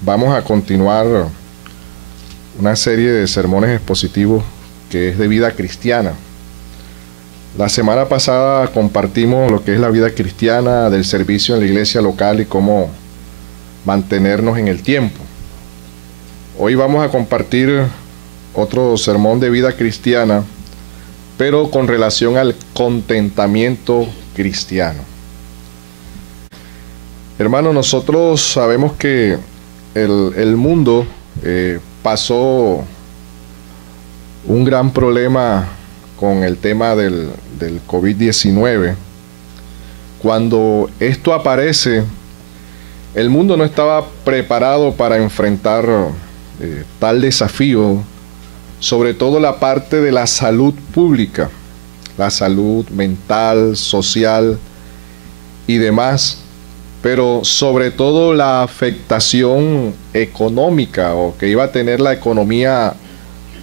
Vamos a continuar una serie de sermones expositivos que es de vida cristiana. La semana pasada compartimos lo que es la vida cristiana del servicio en la iglesia local y cómo mantenernos en el tiempo. Hoy vamos a compartir otro sermón de vida cristiana, pero con relación al contentamiento cristiano. Hermanos, nosotros sabemos que el mundo pasó un gran problema con el tema del COVID-19. Cuando esto aparece, el mundo no estaba preparado para enfrentar tal desafío, sobre todo la parte de la salud pública, la salud mental, social y demás, pero sobre todo la afectación económica o que iba a tener la economía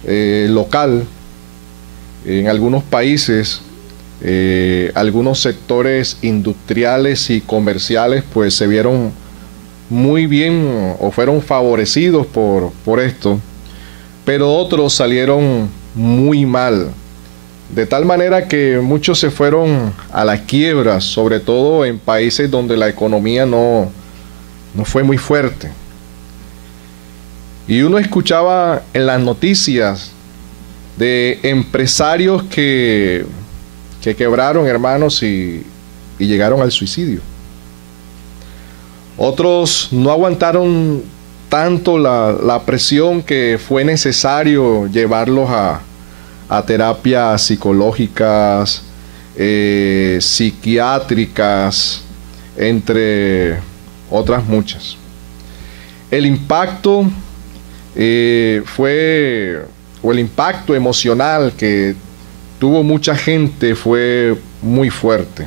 local. En algunos países, algunos sectores industriales y comerciales pues se vieron muy bien o fueron favorecidos por esto, pero otros salieron muy mal, de tal manera que muchos se fueron a la quiebra, sobre todo en países donde la economía no fue muy fuerte. Y uno escuchaba en las noticias de empresarios que quebraron, hermanos, y llegaron al suicidio. Otros no aguantaron tanto la presión que fue necesario llevarlos a terapias psicológicas, psiquiátricas, entre otras muchas. El impacto el impacto emocional que tuvo mucha gente fue muy fuerte.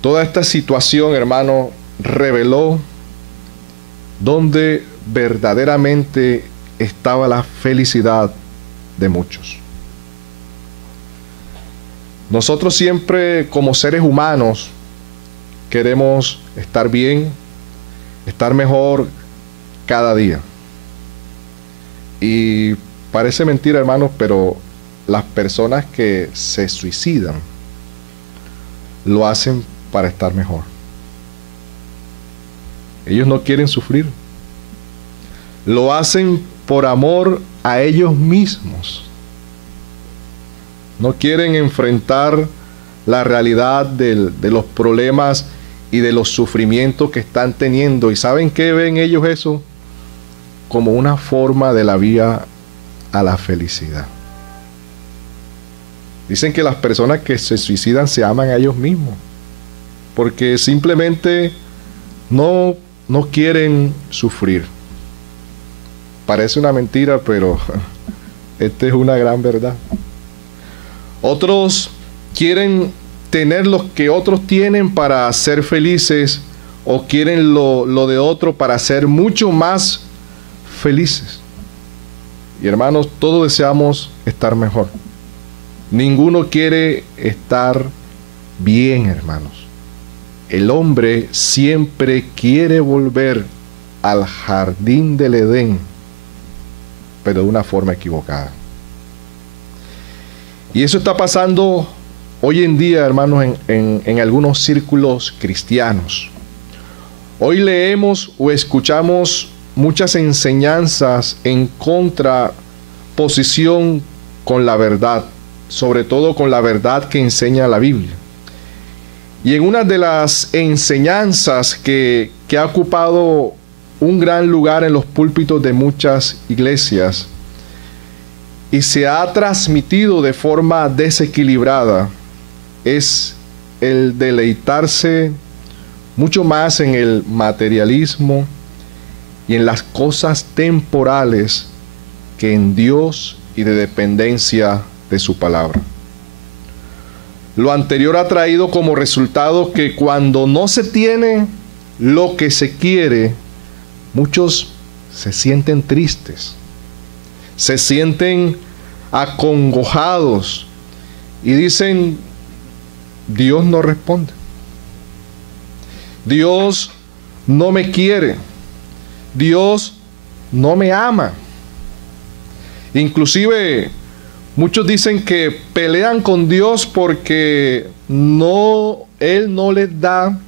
Toda esta situación, hermano, reveló dónde verdaderamente estaba la felicidad de muchos. Nosotros siempre, como seres humanos, queremos estar bien, estar mejor cada día. Y parece mentira, hermanos, pero las personas que se suicidan lo hacen para estar mejor. Ellos no quieren sufrir. Lo hacen por amor a ellos mismos. No quieren enfrentar la realidad de los problemas y de los sufrimientos que están teniendo. ¿Y saben qué ven ellos eso? Como una forma de la vía a la felicidad. Dicen que las personas que se suicidan se aman a ellos mismos, porque simplemente no quieren sufrir. Parece una mentira, pero esta es una gran verdad. Otros quieren tener lo que otros tienen para ser felices, o quieren lo de otro para ser mucho más felices. Y hermanos, todos deseamos estar mejor. Ninguno quiere estar bien, hermanos. El hombre siempre quiere volver al jardín del Edén, pero de una forma equivocada. Y eso está pasando hoy en día, hermanos, en algunos círculos cristianos. Hoy leemos o escuchamos muchas enseñanzas en contraposición con la verdad, sobre todo con la verdad que enseña la Biblia. Y en una de las enseñanzas que ha ocupado un gran lugar en los púlpitos de muchas iglesias y se ha transmitido de forma desequilibrada, es el deleitarse mucho más en el materialismo y en las cosas temporales que en Dios y de dependencia de su palabra. Lo anterior ha traído como resultado que cuando no se tiene lo que se quiere, muchos se sienten tristes, se sienten acongojados y dicen: Dios no responde, Dios no me quiere, Dios no me ama. Inclusive muchos dicen que pelean con Dios porque Él no les da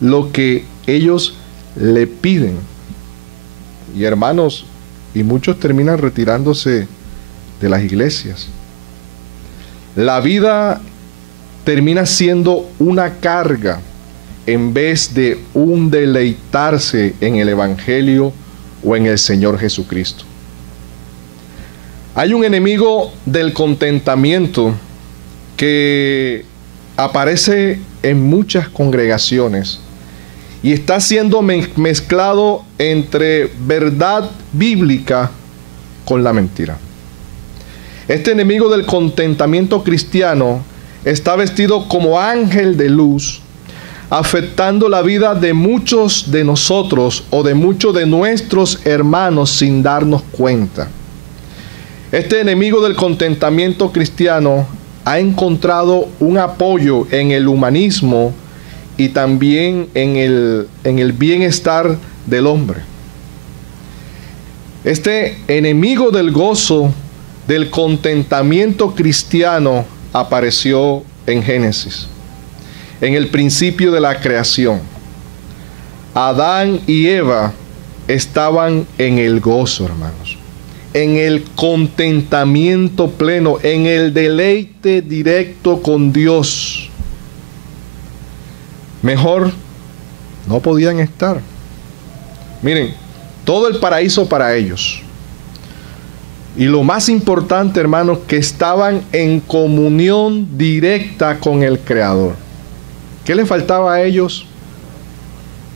lo que ellos le piden. Y hermanos, y muchos terminan retirándose de las iglesias. La vida termina siendo una carga en vez de un deleitarse en el Evangelio o en el Señor Jesucristo. Hay un enemigo del contentamiento que aparece en muchas congregaciones y está siendo mezclado entre verdad bíblica con la mentira. Este enemigo del contentamiento cristiano está vestido como ángel de luz, afectando la vida de muchos de nosotros o de muchos de nuestros hermanos sin darnos cuenta. Este enemigo del contentamiento cristiano ha encontrado un apoyo en el humanismo y también en el bienestar del hombre. Este enemigo del gozo, del contentamiento cristiano, apareció en Génesis, en el principio de la creación. Adán y Eva estaban en el gozo, hermanos, en el contentamiento pleno, en el deleite directo con Dios. Mejor no podían estar. Miren, todo el paraíso para ellos. Y lo más importante, hermanos, que estaban en comunión directa con el Creador. ¿Qué les faltaba a ellos?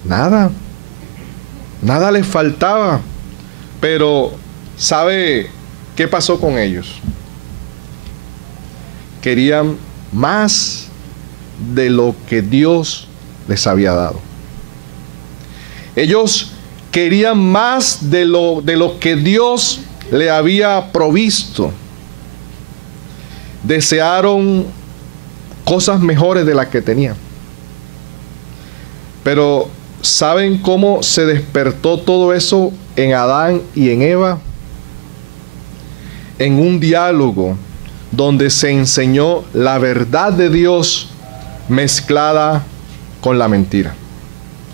Nada. Nada les faltaba. Pero, ¿sabe qué pasó con ellos? Querían más de lo que Dios les había dado. Ellos querían más de lo que Dios le había provisto. Desearon cosas mejores de las que tenían. Pero ¿saben cómo se despertó todo eso en Adán y en Eva? En un diálogo donde se enseñó la verdad de Dios mezclada con la mentira.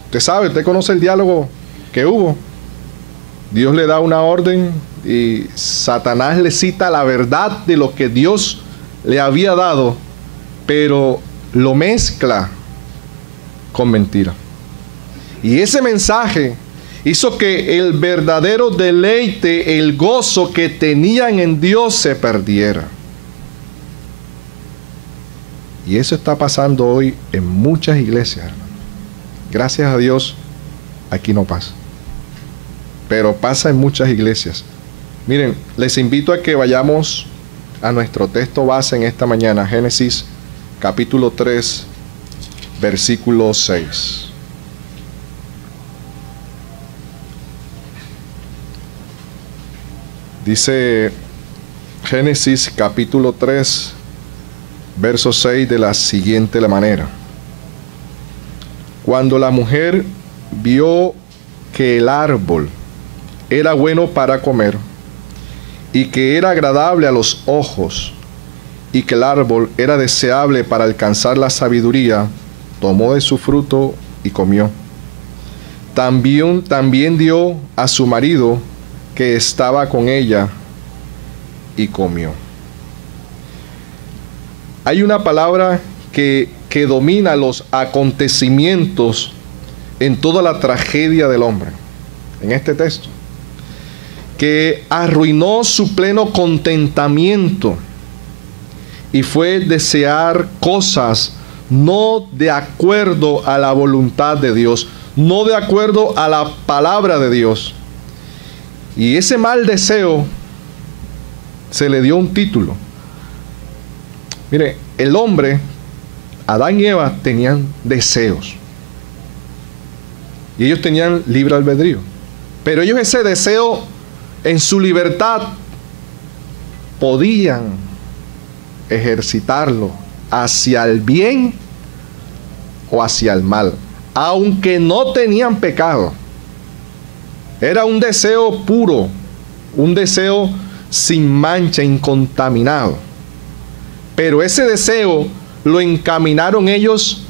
Usted sabe, usted conoce el diálogo que hubo. Dios le da una orden y Satanás le cita la verdad de lo que Dios le había dado, pero lo mezcla con mentira. Y ese mensaje hizo que el verdadero deleite, el gozo que tenían en Dios se perdiera. Y eso está pasando hoy en muchas iglesias, hermano. Gracias a Dios, aquí no pasa. Pero pasa en muchas iglesias. Miren, les invito a que vayamos a nuestro texto base en esta mañana, Génesis capítulo 3, versículo 6. Dice Génesis capítulo 3, verso 6 de la siguiente manera. Cuando la mujer vio que el árbol era bueno para comer, y que era agradable a los ojos, y que el árbol era deseable para alcanzar la sabiduría, tomó de su fruto y comió. También dio a su marido que estaba con ella, y comió. Hay una palabra que domina los acontecimientos en toda la tragedia del hombre, en este texto, que arruinó su pleno contentamiento y fue desear cosas no de acuerdo a la voluntad de Dios, no de acuerdo a la palabra de Dios. Y ese mal deseo se le dio un título. Mire, el hombre, Adán y Eva, tenían deseos. Y ellos tenían libre albedrío. Pero ellos ese deseo, en su libertad, podían ejercitarlo hacia el bien o hacia el mal, aunque no tenían pecado. Era un deseo puro, un deseo sin mancha, incontaminado. Pero ese deseo lo encaminaron ellos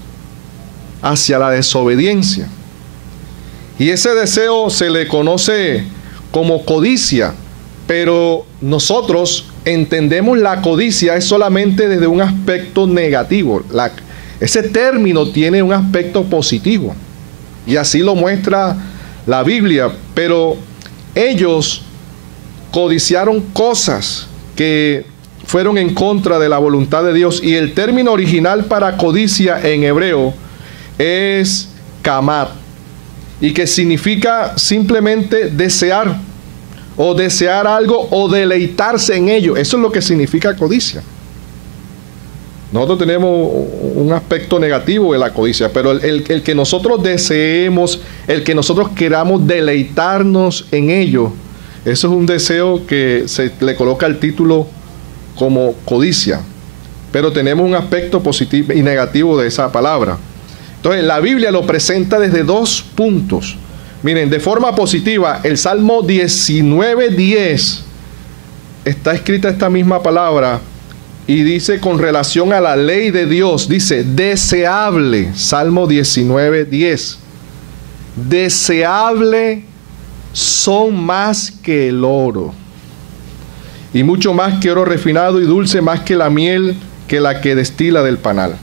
hacia la desobediencia. Y ese deseo se le conoce como codicia, pero nosotros entendemos la codicia es solamente desde un aspecto negativo. Ese término tiene un aspecto positivo, y así lo muestra la Biblia, pero ellos codiciaron cosas que fueron en contra de la voluntad de Dios, y el término original para codicia en hebreo es kamat, y que significa simplemente desear, o desear algo, o deleitarse en ello. Eso es lo que significa codicia. Nosotros tenemos un aspecto negativo de la codicia, pero el que nosotros deseemos, el que nosotros queramos deleitarnos en ello, eso es un deseo que se le coloca el título como codicia. Pero tenemos un aspecto positivo y negativo de esa palabra. Entonces, la Biblia lo presenta desde dos puntos. Miren, de forma positiva, el Salmo 19:10 está escrita esta misma palabra y dice con relación a la ley de Dios, dice deseable, Salmo 19:10. Deseable son más que el oro, y mucho más que oro refinado, y dulce más que la miel, que la que destila del panal.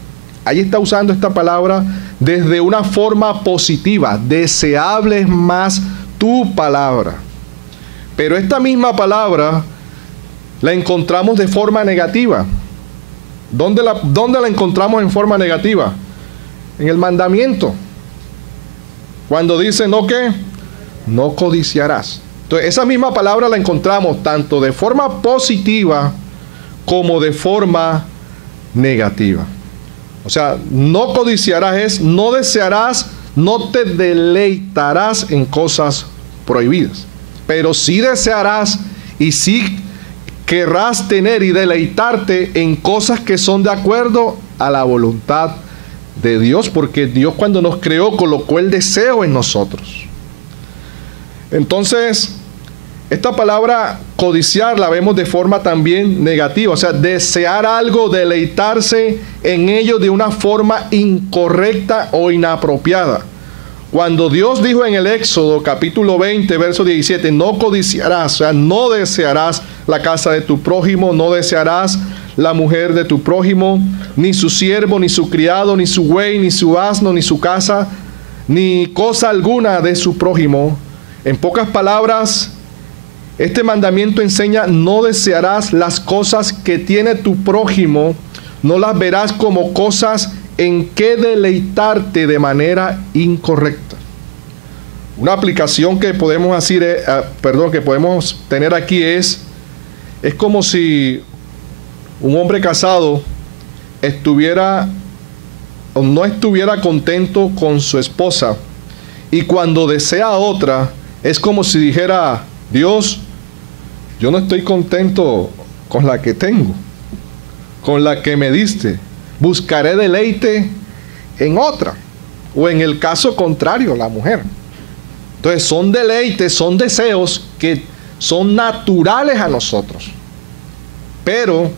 Ahí está usando esta palabra desde una forma positiva. Deseable es más tu palabra. Pero esta misma palabra la encontramos de forma negativa. ¿Dónde la encontramos en forma negativa? En el mandamiento. Cuando dice, ¿no qué? No codiciarás. Entonces, esa misma palabra la encontramos tanto de forma positiva como de forma negativa. O sea, no codiciarás es no desearás, no te deleitarás en cosas prohibidas. Pero sí desearás y sí querrás tener y deleitarte en cosas que son de acuerdo a la voluntad de Dios, porque Dios, cuando nos creó, colocó el deseo en nosotros. Entonces, esta palabra codiciar la vemos de forma también negativa, o sea, desear algo, deleitarse en ello de una forma incorrecta o inapropiada. Cuando Dios dijo en el Éxodo capítulo 20, verso 17, no codiciarás, o sea, no desearás la casa de tu prójimo, no desearás la mujer de tu prójimo, ni su siervo, ni su criado, ni su buey, ni su asno, ni su casa, ni cosa alguna de su prójimo. En pocas palabras, este mandamiento enseña: no desearás las cosas que tiene tu prójimo, no las verás como cosas en que deleitarte de manera incorrecta. Una aplicación que podemos hacer, que podemos tener aquí es como si un hombre casado estuviera o no estuviera contento con su esposa, y cuando desea a otra, es como si dijera: Dios, yo no estoy contento con la que tengo, con la que me diste. Buscaré deleite en otra. O en el caso contrario, la mujer. Entonces son deleites, son deseos que son naturales a nosotros, pero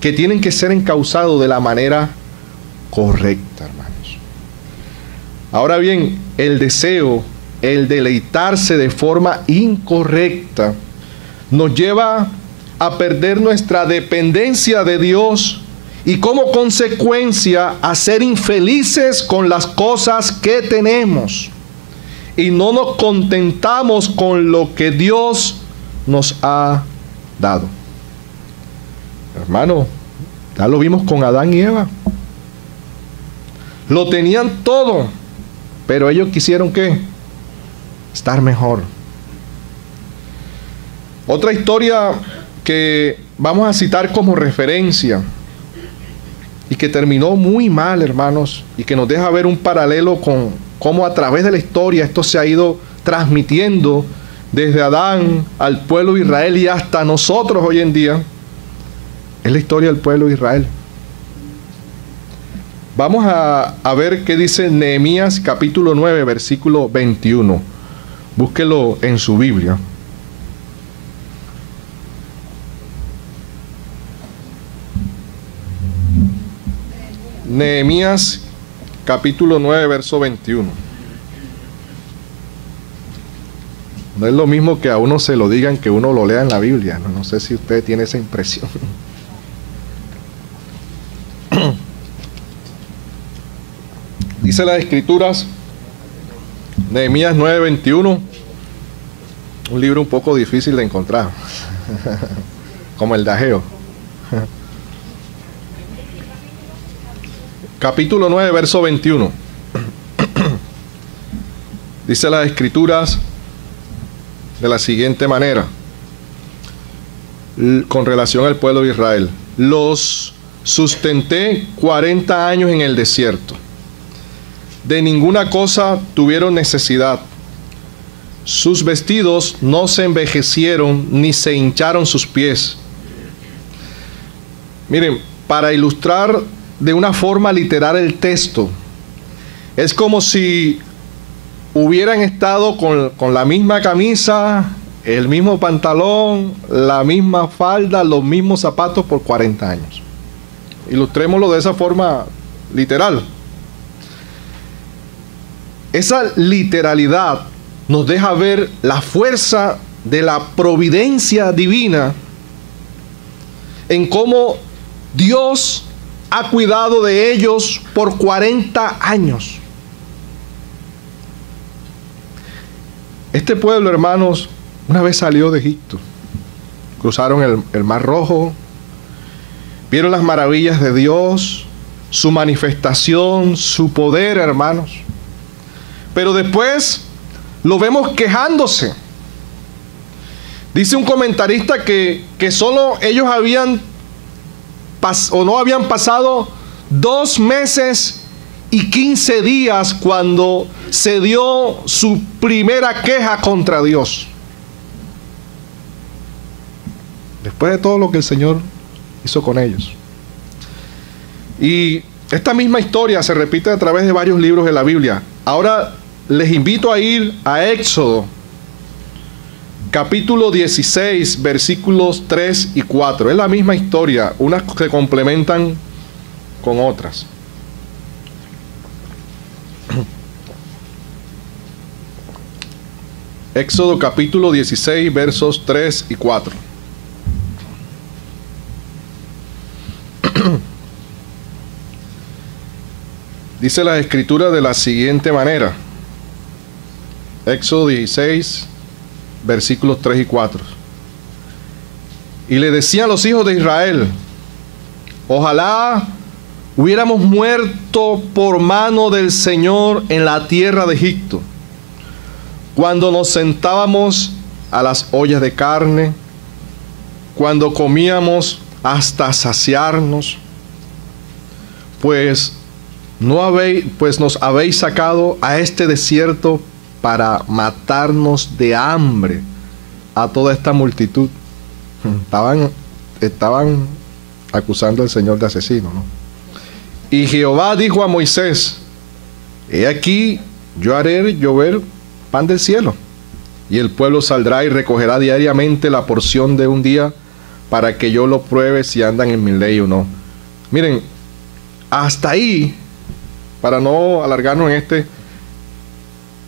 que tienen que ser encauzados de la manera correcta, hermanos. Ahora bien, el deseo, el deleitarse de forma incorrecta, nos lleva a perder nuestra dependencia de Dios, y como consecuencia a ser infelices con las cosas que tenemos, y no nos contentamos con lo que Dios nos ha dado. Hermano, ya lo vimos con Adán y Eva. Lo tenían todo, pero ellos quisieron ¿qué? Estar mejor. Otra historia que vamos a citar como referencia, y que terminó muy mal, hermanos, y que nos deja ver un paralelo con cómo a través de la historia esto se ha ido transmitiendo desde Adán al pueblo de Israel y hasta nosotros hoy en día, es la historia del pueblo de Israel. Vamos a ver qué dice Nehemías capítulo 9, versículo 21. Búsquelo en su Biblia. Nehemías capítulo 9, verso 21. No es lo mismo que a uno se lo digan que uno lo lea en la Biblia. No sé si usted tiene esa impresión. Dice las Escrituras, Nehemías 9, 21, un libro un poco difícil de encontrar, como el de Ageo. Capítulo 9, verso 21. Dice las Escrituras de la siguiente manera, con relación al pueblo de Israel. Los sustenté 40 años en el desierto. De ninguna cosa tuvieron necesidad. Sus vestidos no se envejecieron, ni se hincharon sus pies. Miren, para ilustrar de una forma literal el texto, es como si hubieran estado con la misma camisa, el mismo pantalón, la misma falda, los mismos zapatos por 40 años. Ilustrémoslo de esa forma literal. Esa literalidad nos deja ver la fuerza de la providencia divina en cómo Dios ha cuidado de ellos por 40 años. Este pueblo, hermanos, una vez salió de Egipto, cruzaron el Mar Rojo, vieron las maravillas de Dios, su manifestación, su poder, hermanos. Pero después lo vemos quejándose. Dice un comentarista que solo ellos no habían pasado 2 meses y 15 días cuando se dio su primera queja contra Dios. Después de todo lo que el Señor hizo con ellos. Y esta misma historia se repite a través de varios libros de la Biblia. Ahora les invito a ir a Éxodo, capítulo 16, versículos 3 y 4. Es la misma historia, unas se complementan con otras. Éxodo capítulo 16, versos 3 y 4. Dice la Escritura de la siguiente manera. Éxodo 16, versículos 3 y 4. Y le decían los hijos de Israel: ojalá hubiéramos muerto por mano del Señor en la tierra de Egipto, cuando nos sentábamos a las ollas de carne, cuando comíamos hasta saciarnos, pues nos habéis sacado a este desierto para matarnos de hambre a toda esta multitud. Estaban acusando al Señor de asesino, ¿no? Y Jehová dijo a Moisés: he aquí, yo haré llover pan del cielo, y el pueblo saldrá y recogerá diariamente la porción de un día, para que yo lo pruebe si andan en mi ley o no. Miren, hasta ahí, para no alargarnos en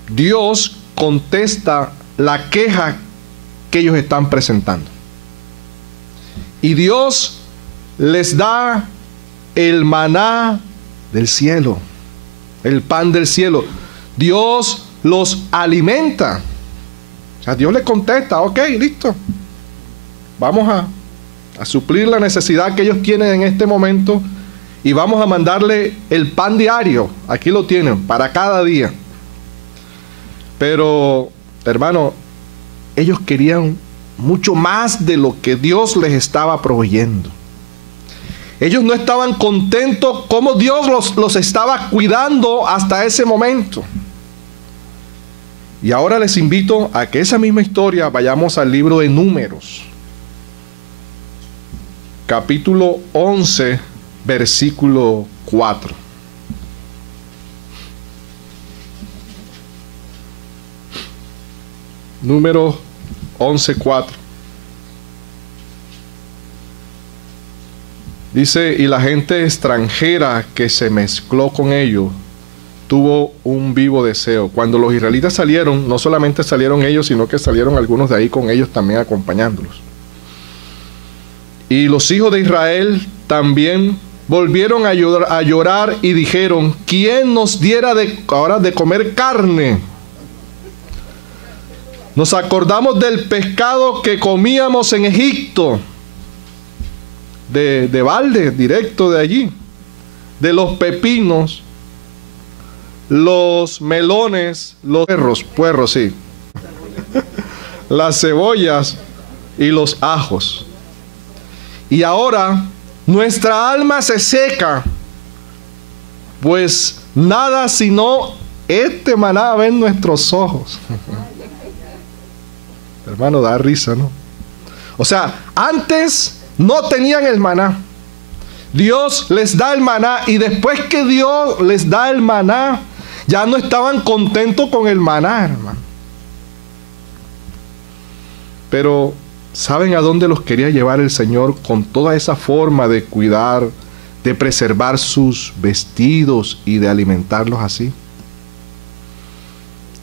Dios contesta la queja que ellos están presentando. Y Dios les da el maná del cielo, el pan del cielo. Dios los alimenta. O sea, Dios les contesta: ok, listo. Vamos a suplir la necesidad que ellos tienen en este momento y vamos a mandarle el pan diario. Aquí lo tienen, para cada día. Pero, hermano, ellos querían mucho más de lo que Dios les estaba proveyendo. Ellos no estaban contentos como Dios los estaba cuidando hasta ese momento. Y ahora les invito a que esa misma historia vayamos al libro de Números, capítulo 11, versículo 4. Números 11:4. Dice, y la gente extranjera que se mezcló con ellos tuvo un vivo deseo. Cuando los israelitas salieron, no solamente salieron ellos, sino que salieron algunos de ahí con ellos también acompañándolos. Y los hijos de Israel también volvieron a llorar y dijeron, ¿quién nos diera ahora de comer carne? Nos acordamos del pescado que comíamos en Egipto, de balde, directo de allí, de los pepinos, los melones, los puerros, sí, las cebollas y los ajos. Y ahora nuestra alma se seca, pues nada sino este maná ven nuestros ojos. Hermano, da risa, ¿no? O sea, antes no tenían el maná. Dios les da el maná y después que Dios les da el maná, ya no estaban contentos con el maná, hermano. Pero ¿saben a dónde los quería llevar el Señor con toda esa forma de cuidar, de preservar sus vestidos y de alimentarlos así?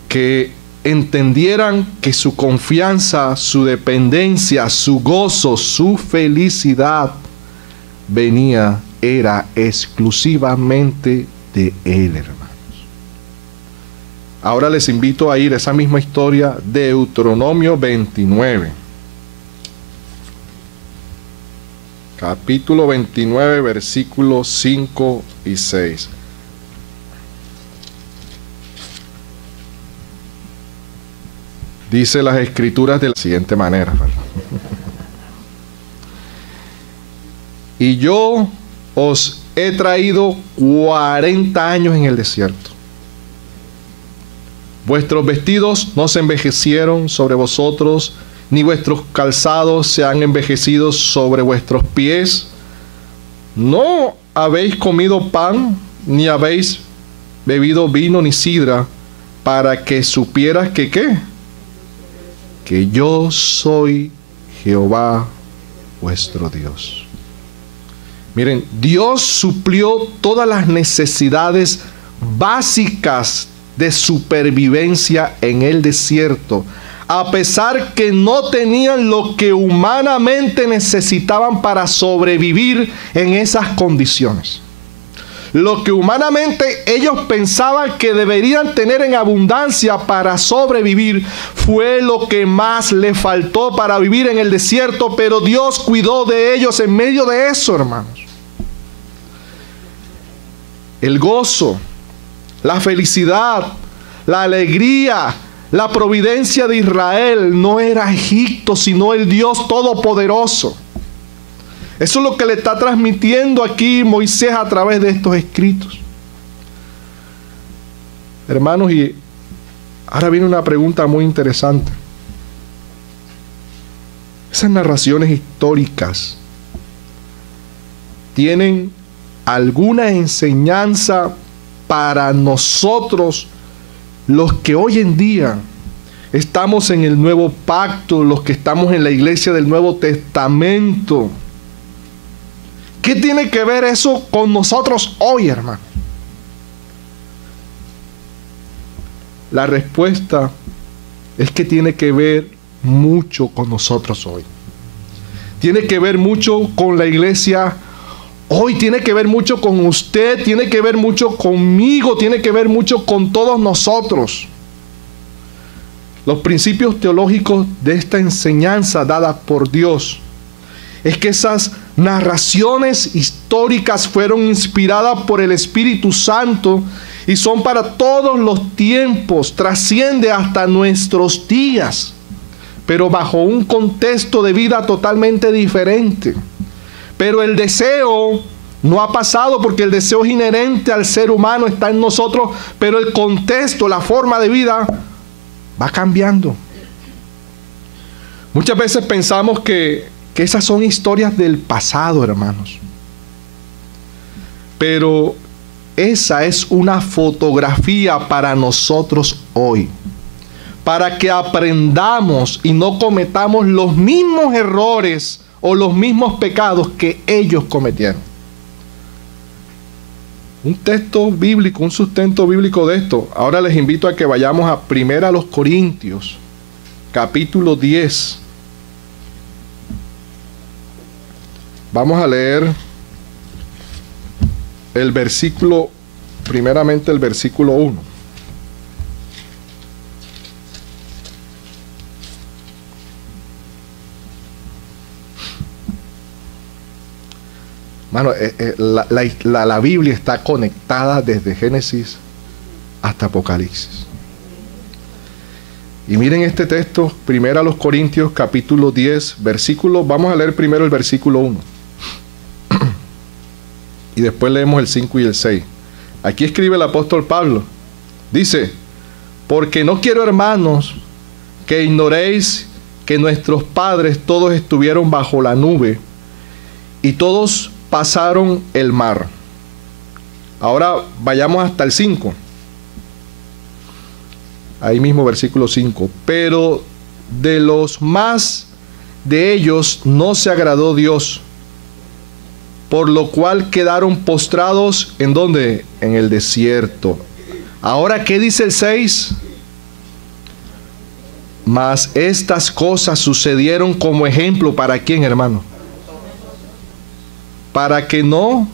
Que entendieran que su confianza, su dependencia, su gozo, su felicidad era exclusivamente de Él, hermanos. Ahora les invito a ir a esa misma historia, Deuteronomio 29. Capítulo 29, versículos 5 y 6. Dice las Escrituras de la siguiente manera, ¿verdad? Y yo os he traído 40 años en el desierto. Vuestros vestidos no se envejecieron sobre vosotros, ni vuestros calzados se han envejecido sobre vuestros pies. No habéis comido pan, ni habéis bebido vino ni sidra, para que supieras que ¿qué? Que yo soy Jehová vuestro Dios. Miren, Dios suplió todas las necesidades básicas de supervivencia en el desierto, a pesar que no tenían lo que humanamente necesitaban para sobrevivir en esas condiciones. Lo que humanamente ellos pensaban que deberían tener en abundancia para sobrevivir fue lo que más les faltó para vivir en el desierto, pero Dios cuidó de ellos en medio de eso, hermanos. El gozo, la felicidad, la alegría, la providencia de Israel no era Egipto, sino el Dios Todopoderoso. Eso es lo que le está transmitiendo aquí Moisés a través de estos escritos. Hermanos, y ahora viene una pregunta muy interesante. Esas narraciones históricas tienen alguna enseñanza para nosotros, los que hoy en día estamos en el nuevo pacto, los que estamos en la iglesia del Nuevo Testamento. ¿Qué tiene que ver eso con nosotros hoy, hermano? La respuesta es que tiene que ver mucho con nosotros hoy. Tiene que ver mucho con la iglesia hoy, tiene que ver mucho con usted, tiene que ver mucho conmigo, tiene que ver mucho con todos nosotros. Los principios teológicos de esta enseñanza dada por Dios es que esas narraciones históricas fueron inspiradas por el Espíritu Santo y son para todos los tiempos, trasciende hasta nuestros días, pero bajo un contexto de vida totalmente diferente. Pero el deseo no ha pasado, porque el deseo es inherente al ser humano, está en nosotros, pero el contexto, la forma de vida va cambiando. Muchas veces pensamos que esas son historias del pasado, hermanos. Pero esa es una fotografía para nosotros hoy. para que aprendamos y no cometamos los mismos errores o los mismos pecados que ellos cometieron. Un texto bíblico, un sustento bíblico de esto. Ahora les invito a que vayamos a 1 Corintios, capítulo 10. Vamos a leer el versículo, primeramente el versículo 1. Mano, la Biblia está conectada desde Génesis hasta Apocalipsis. Y miren este texto, 1 Corintios capítulo 10, versículo, vamos a leer primero el versículo 1. Y después leemos el 5 y el 6. Aquí escribe el apóstol Pablo. Dice, porque no quiero, hermanos, que ignoréis que nuestros padres todos estuvieron bajo la nube y todos pasaron el mar. Ahora vayamos hasta el 5. Ahí mismo versículo 5. Pero de los más de ellos no se agradó Dios, por lo cual quedaron postrados, ¿en dónde? En el desierto. Ahora, ¿qué dice el 6? Mas estas cosas sucedieron como ejemplo, ¿para quién, hermano? Para que no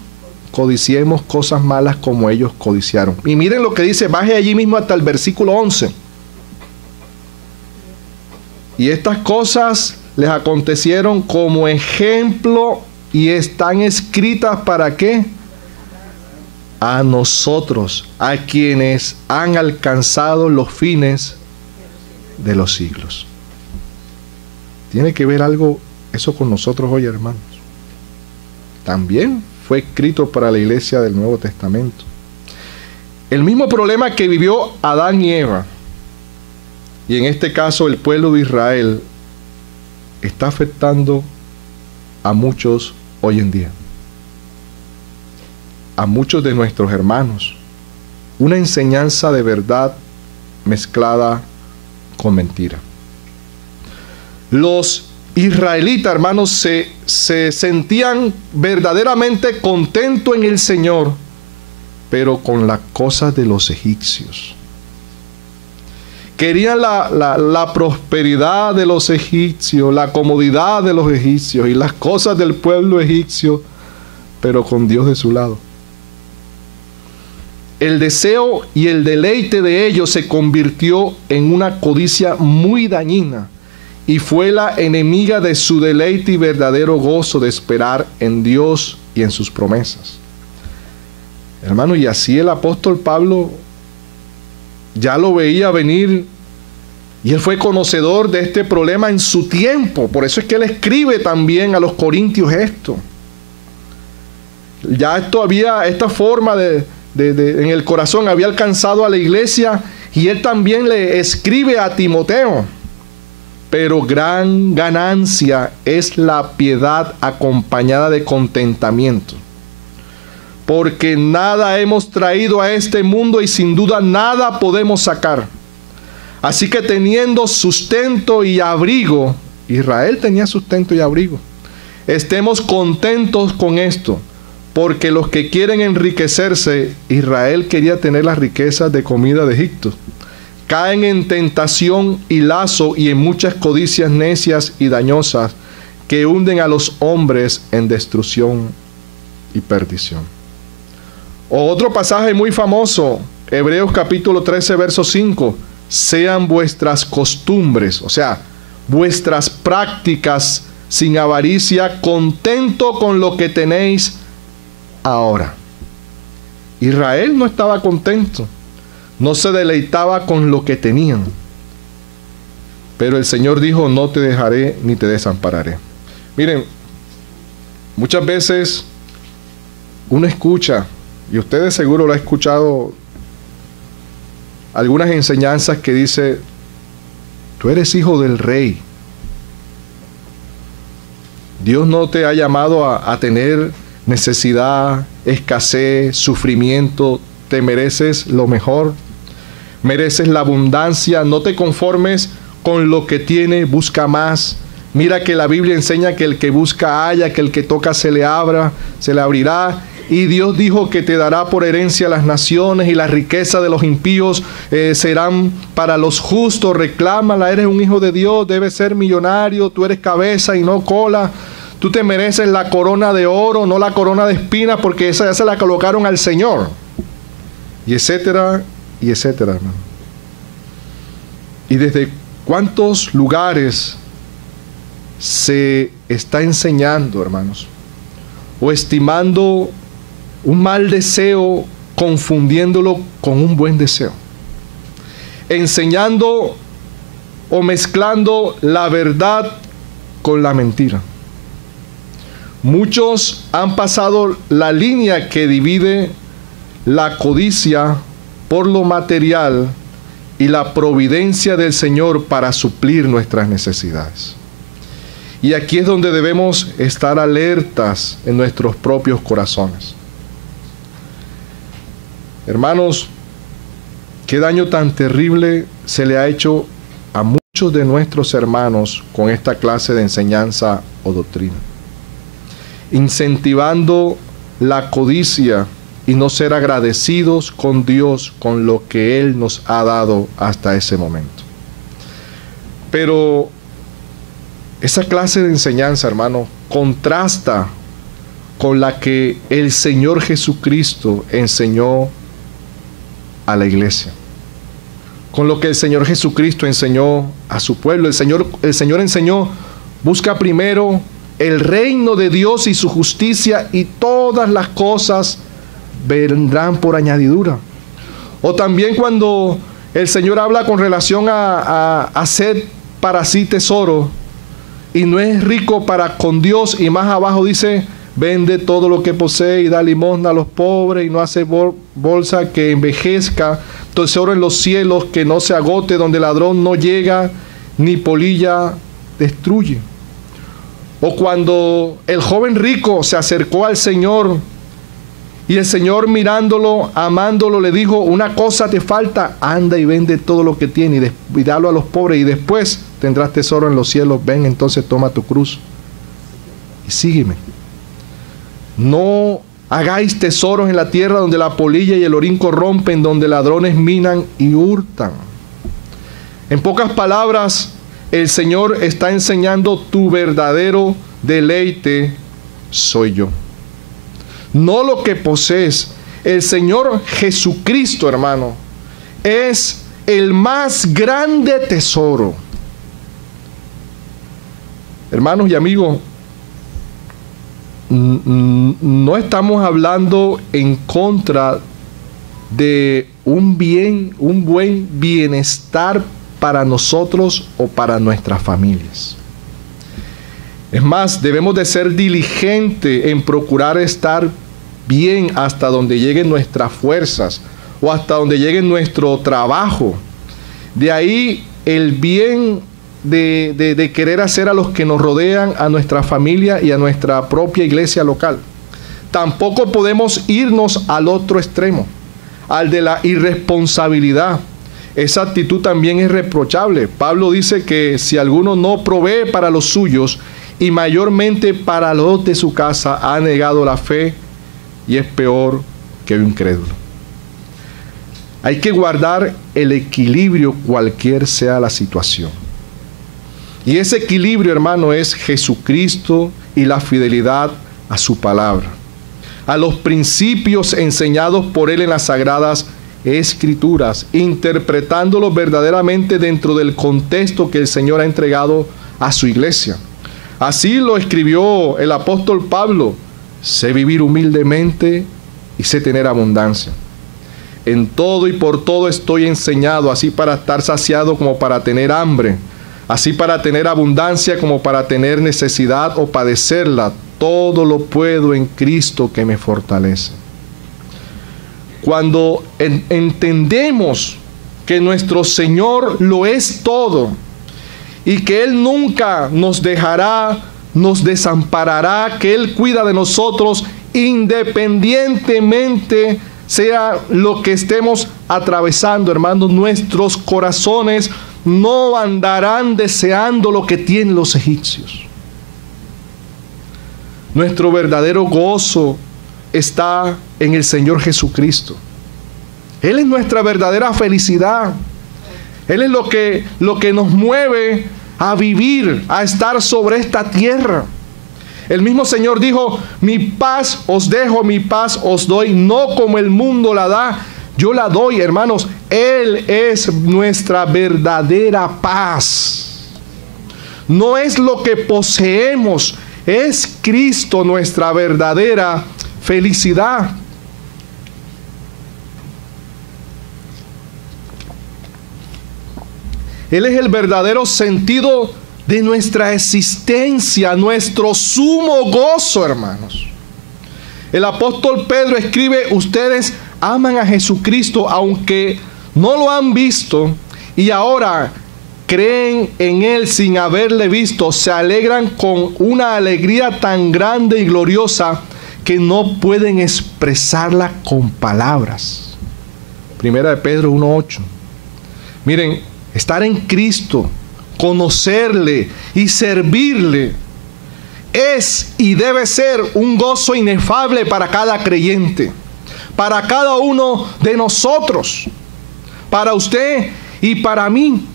codiciemos cosas malas como ellos codiciaron. Y miren lo que dice, baje allí mismo hasta el versículo 11. Y estas cosas les acontecieron como ejemplo y están escritas ¿para qué? A nosotros, a quienes han alcanzado los fines de los siglos. ¿Tiene que ver algo eso con nosotros hoy, hermanos? También fue escrito para la iglesia del Nuevo Testamento. El mismo problema que vivió Adán y Eva, y en este caso el pueblo de Israel, está afectando a muchos hoy en día. A muchos de nuestros hermanos. Una enseñanza de verdad mezclada con mentira. Los israelitas, hermanos, se sentían verdaderamente contentos en el Señor, pero con las cosas de los egipcios. Querían la prosperidad de los egipcios, la comodidad de los egipcios y las cosas del pueblo egipcio, pero con Dios de su lado. El deseo y el deleite de ellos se convirtió en una codicia muy dañina y fue la enemiga de su deleite y verdadero gozo de esperar en Dios y en sus promesas. Hermano, y así el apóstol Pablo ya lo veía venir y él fue conocedor de este problema en su tiempo. Por eso es que él escribe también a los corintios esto. Ya esto había, esta forma en el corazón había alcanzado a la iglesia y él también le escribe a Timoteo. Pero gran ganancia es la piedad acompañada de contentamiento. Porque nada hemos traído a este mundo y sin duda nada podemos sacar. Así que teniendo sustento y abrigo, Israel tenía sustento y abrigo, estemos contentos con esto. Porque los que quieren enriquecerse, Israel quería tener las riquezas de comida de Egipto, caen en tentación y lazo y en muchas codicias necias y dañosas que hunden a los hombres en destrucción y perdición. Otro pasaje muy famoso, Hebreos capítulo 13, verso 5. Sean vuestras costumbres, o sea, vuestras prácticas sin avaricia, contento con lo que tenéis ahora. Israel no estaba contento, no se deleitaba con lo que tenían. Pero el Señor dijo, no te dejaré ni te desampararé. Miren, muchas veces uno escucha, y ustedes seguro lo han escuchado, algunas enseñanzas que dice, tú eres hijo del rey. Dios no te ha llamado a tener necesidad, escasez, sufrimiento, te mereces lo mejor. mereces la abundancia, no te conformes con lo que tiene, busca más. Mira que la Biblia enseña que el que busca halla, que el que toca se le abrirá. Y Dios dijo que te dará por herencia las naciones y la riqueza de los impíos serán para los justos. Reclámala, eres un hijo de Dios, debes ser millonario, tú eres cabeza y no cola. Tú te mereces la corona de oro, no la corona de espinas, porque esa ya se la colocaron al Señor. Y etcétera, hermano. ¿Y desde cuántos lugares se está enseñando, hermanos, o estimando un mal deseo, confundiéndolo con un buen deseo, enseñando o mezclando la verdad con la mentira? Muchos han pasado la línea que divide la codicia por lo material y la providencia del Señor para suplir nuestras necesidades. Y aquí es donde debemos estar alertas en nuestros propios corazones. Hermanos, qué daño tan terrible se le ha hecho a muchos de nuestros hermanos con esta clase de enseñanza o doctrina, incentivando la codicia y no ser agradecidos con Dios con lo que Él nos ha dado hasta ese momento. Pero esa clase de enseñanza, hermano, contrasta con la que el Señor Jesucristo enseñó a la iglesia, con lo que el Señor Jesucristo enseñó a su pueblo. El Señor enseñó: busca primero el reino de Dios y su justicia, y todas las cosas vendrán por añadidura. O también cuando el Señor habla con relación a hacer para sí tesoro, y no es rico para con Dios, y más abajo dice: vende todo lo que posee y da limosna a los pobres, y no hace bolsa que envejezca, tesoro en los cielos que no se agote, donde ladrón no llega ni polilla destruye. O cuando el joven rico se acercó al Señor y el Señor, mirándolo, amándolo, le dijo: una cosa te falta, anda y vende todo lo que tienes y dalo a los pobres, y después tendrás tesoro en los cielos. Ven entonces, toma tu cruz y sígueme. No hagáis tesoros en la tierra, donde la polilla y el orín corrompen, donde ladrones minan y hurtan. En pocas palabras, el Señor está enseñando: tu verdadero deleite soy yo, no lo que posees. El Señor Jesucristo, hermano, es el más grande tesoro. Hermanos y amigos, no estamos hablando en contra de un buen bienestar para nosotros o para nuestras familias. Es más, debemos de ser diligentes en procurar estar bien hasta donde lleguen nuestras fuerzas o hasta donde llegue nuestro trabajo. De ahí el bien de querer hacer a los que nos rodean, a nuestra familia y a nuestra propia iglesia local. Tampoco podemos irnos al otro extremo, al de la irresponsabilidad. Esa actitud también es reprochable. Pablo dice que si alguno no provee para los suyos y mayormente para los de su casa, ha negado la fe y es peor que un incrédulo. Hay que guardar el equilibrio cualquier sea la situación. Y ese equilibrio, hermano, es Jesucristo y la fidelidad a su palabra, a los principios enseñados por Él en las Sagradas Escrituras, interpretándolos verdaderamente dentro del contexto que el Señor ha entregado a su iglesia. Así lo escribió el apóstol Pablo: sé vivir humildemente y sé tener abundancia. En todo y por todo estoy enseñado, así para estar saciado como para tener hambre, así para tener abundancia como para tener necesidad o padecerla. Todo lo puedo en Cristo que me fortalece. Cuando entendemos que nuestro Señor lo es todo y que Él nunca nos dejará, nos desamparará, que Él cuida de nosotros independientemente sea lo que estemos atravesando, hermanos, nuestros corazones no andarán deseando lo que tienen los egipcios. Nuestro verdadero gozo está en el Señor Jesucristo. Él es nuestra verdadera felicidad. Él es lo que nos mueve a vivir, a estar sobre esta tierra. El mismo Señor dijo: mi paz os dejo, mi paz os doy, no como el mundo la da, yo la doy, hermanos. Él es nuestra verdadera paz. No es lo que poseemos, es Cristo nuestra verdadera felicidad. Él es el verdadero sentido de nuestra existencia, nuestro sumo gozo, hermanos. El apóstol Pedro escribe: ustedes aman a Jesucristo aunque no lo han visto, y ahora creen en Él sin haberle visto. Se alegran con una alegría tan grande y gloriosa que no pueden expresarla con palabras. Primera de Pedro 1:8. Miren, estar en Cristo, conocerle y servirle es y debe ser un gozo inefable para cada creyente, para cada uno de nosotros, para usted y para mí.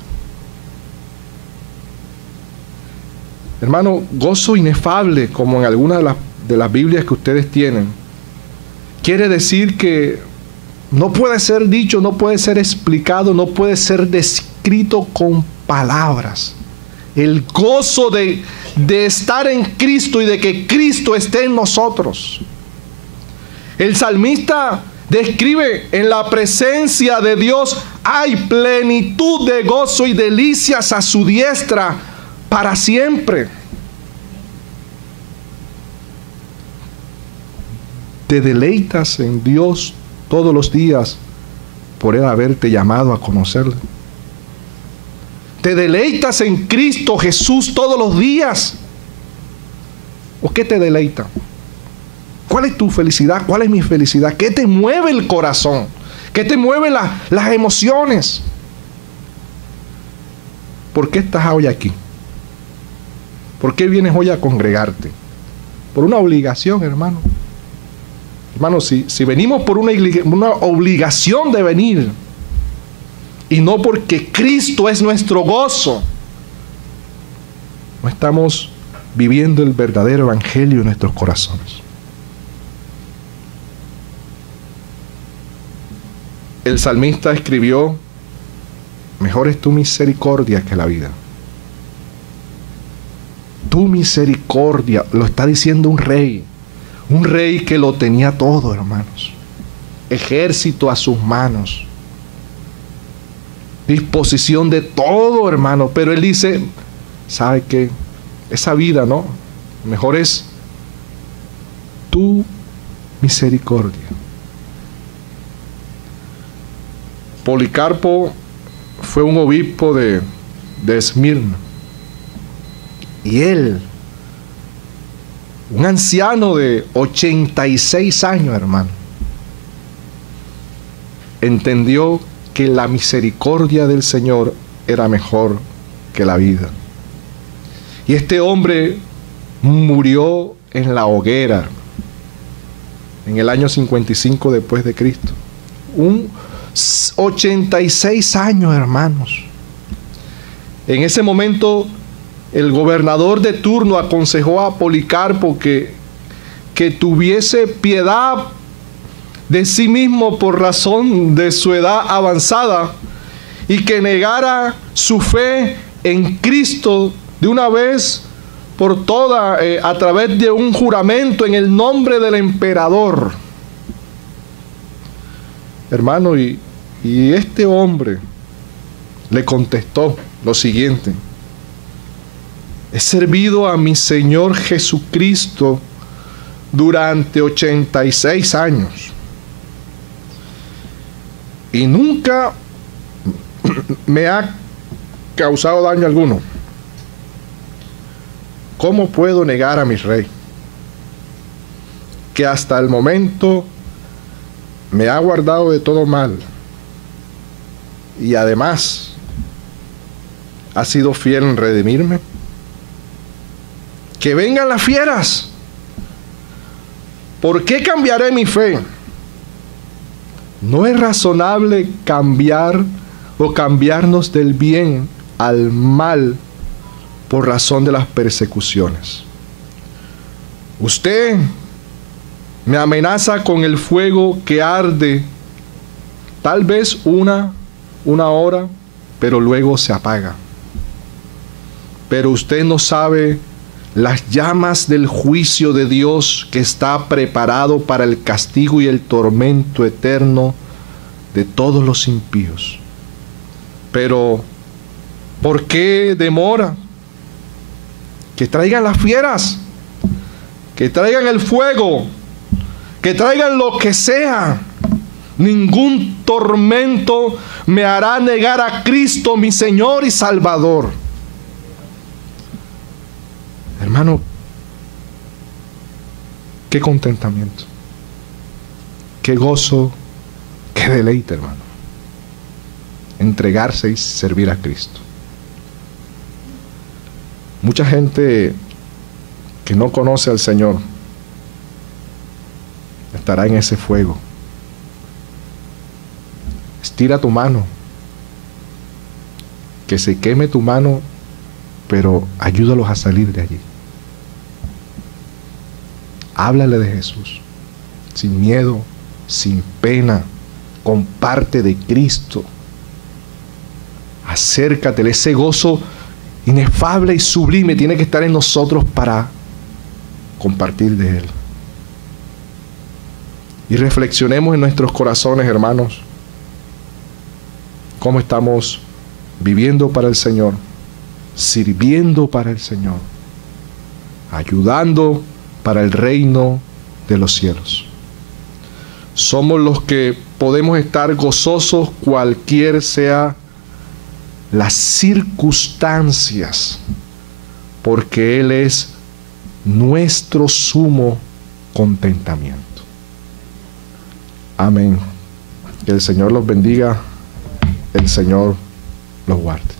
Hermano, gozo inefable, como en algunas de las Biblias que ustedes tienen, quiere decir que no puede ser dicho, no puede ser explicado, no puede ser descrito con palabras. El gozo de estar en Cristo y de que Cristo esté en nosotros. El salmista describe: en la presencia de Dios hay plenitud de gozo y delicias a su diestra para siempre. Te deleitas en Dios todos los días por Él haberte llamado a conocerle. ¿Te deleitas en Cristo Jesús todos los días? ¿O qué te deleita? ¿Cuál es tu felicidad? ¿Cuál es mi felicidad? ¿Qué te mueve el corazón? ¿Qué te mueve las emociones? ¿Por qué estás hoy aquí? ¿Por qué vienes hoy a congregarte? Por una obligación, hermano. Hermano, si venimos por una obligación de venir, y no porque Cristo es nuestro gozo, no estamos viviendo el verdadero evangelio en nuestros corazones. El salmista escribió: mejor es tu misericordia que la vida. Tu misericordia, lo está diciendo un rey que lo tenía todo, hermanos. Ejército a sus manos, disposición de todo, hermano. Pero él dice: ¿sabe qué? Esa vida, ¿no? Mejor es tu misericordia. Policarpo fue un obispo de Esmirna. Y él, un anciano de 86 años, hermano, entendió que la misericordia del Señor era mejor que la vida. Y este hombre murió en la hoguera en el año 55 después de Cristo. 86 años, hermanos. En ese momento el gobernador de turno aconsejó a Policarpo que tuviese piedad de sí mismo por razón de su edad avanzada y que negara su fe en Cristo de una vez por todas a través de un juramento en el nombre del emperador. Hermano, y este hombre le contestó lo siguiente: he servido a mi Señor Jesucristo durante 86 años y nunca me ha causado daño alguno. ¿Cómo puedo negar a mi rey, que hasta el momento me ha guardado de todo mal y además ha sido fiel en redimirme. Que vengan las fieras. ¿Por qué cambiaré mi fe? No es razonable cambiar o cambiarnos del bien al mal por razón de las persecuciones. Usted me amenaza con el fuego que arde, tal vez una hora, pero luego se apaga. Pero usted no sabe las llamas del juicio de Dios que está preparado para el castigo y el tormento eterno de todos los impíos. Pero, ¿por qué demora? Que traigan las fieras, que traigan el fuego, que traigan lo que sea. Ningún tormento me hará negar a Cristo, mi Señor y Salvador. Hermano, qué contentamiento, qué gozo, qué deleite, hermano. Entregarse y servir a Cristo. Mucha gente que no conoce al Señor estará en ese fuego. Estira tu mano, que se queme tu mano, pero ayúdalos a salir de allí. Háblale de Jesús, sin miedo, sin pena, comparte de Cristo. Acércatele, ese gozo inefable y sublime tiene que estar en nosotros para compartir de Él. Y reflexionemos en nuestros corazones, hermanos, cómo estamos viviendo para el Señor, sirviendo para el Señor, ayudando para el reino de los cielos. Somos los que podemos estar gozosos cualquier sea las circunstancias, porque Él es nuestro sumo contentamiento. Amén. Que el Señor los bendiga, el Señor los guarde.